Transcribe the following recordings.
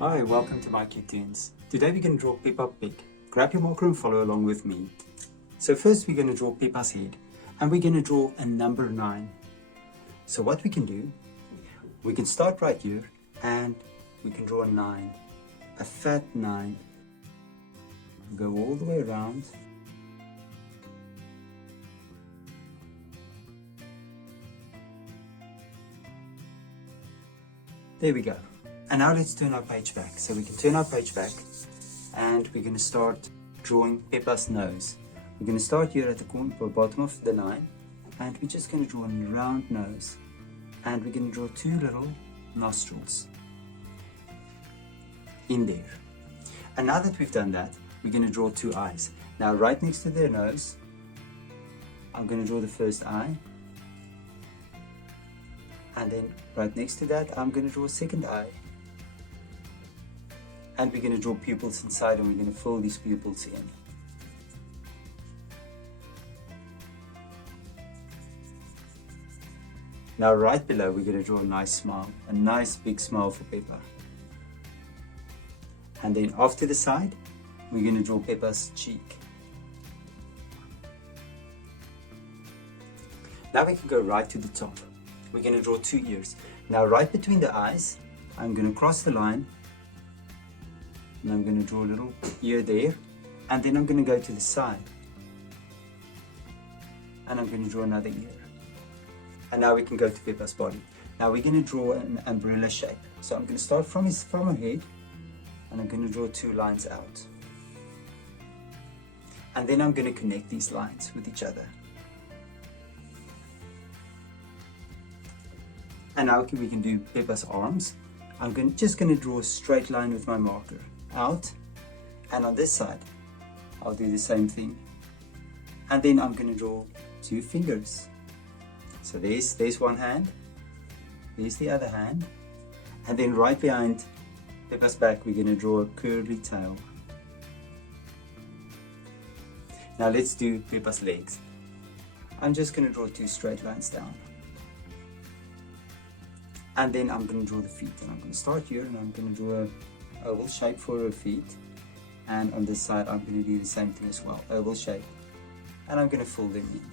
Hi, welcome to mycutetoons. Today we're going to draw Peppa Pig. Grab your marker and follow along with me. So first we're going to draw Peppa's head and we're going to draw a number 9. So what we can do, we can start right here and we can draw a 9, a fat 9. Go all the way around. There we go. And now let's turn our page back. So we can turn our page back and we're going to start drawing Peppa's nose. We're going to start here at the corner or bottom of the line and we're just going to draw a round nose and we're going to draw 2 little nostrils in there. And now that we've done that, we're going to draw 2 eyes. Now right next to their nose, I'm going to draw the first eye. And then right next to that, I'm going to draw a second eye. And we're going to draw pupils inside and we're going to fill these pupils in. Now right below, we're going to draw a nice smile, a nice big smile for Peppa. And then off to the side, we're going to draw Peppa's cheek. Now we can go right to the top. We're going to draw 2 ears. Now right between the eyes, I'm going to cross the line and I'm going to draw a little ear there and then I'm going to go to the side and I'm going to draw another ear. And now we can go to Peppa's body. Now we're going to draw an umbrella shape. So I'm going to start from her head and I'm going to draw 2 lines out. And then I'm going to connect these lines with each other. And now we can do Peppa's arms. I'm just going to draw a straight line with my marker out. And on this side, I'll do the same thing. And then I'm going to draw 2 fingers. So there's one hand, there's the other hand. And then right behind Peppa's back, we're going to draw a curly tail. Now let's do Peppa's legs. I'm just going to draw 2 straight lines down. And then I'm going to draw the feet. And I'm going to start here and I'm going to draw an oval shape for her feet. And on this side, I'm going to do the same thing as well, oval shape. And I'm going to fill them in.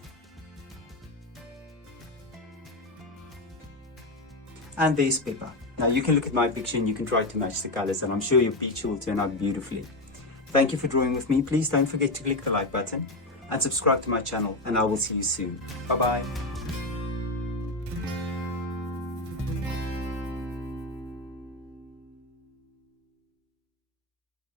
And there's Peppa. Now you can look at my picture and you can try to match the colors and I'm sure your picture will turn out beautifully. Thank you for drawing with me. Please don't forget to click the like button and subscribe to my channel and I will see you soon. Bye bye.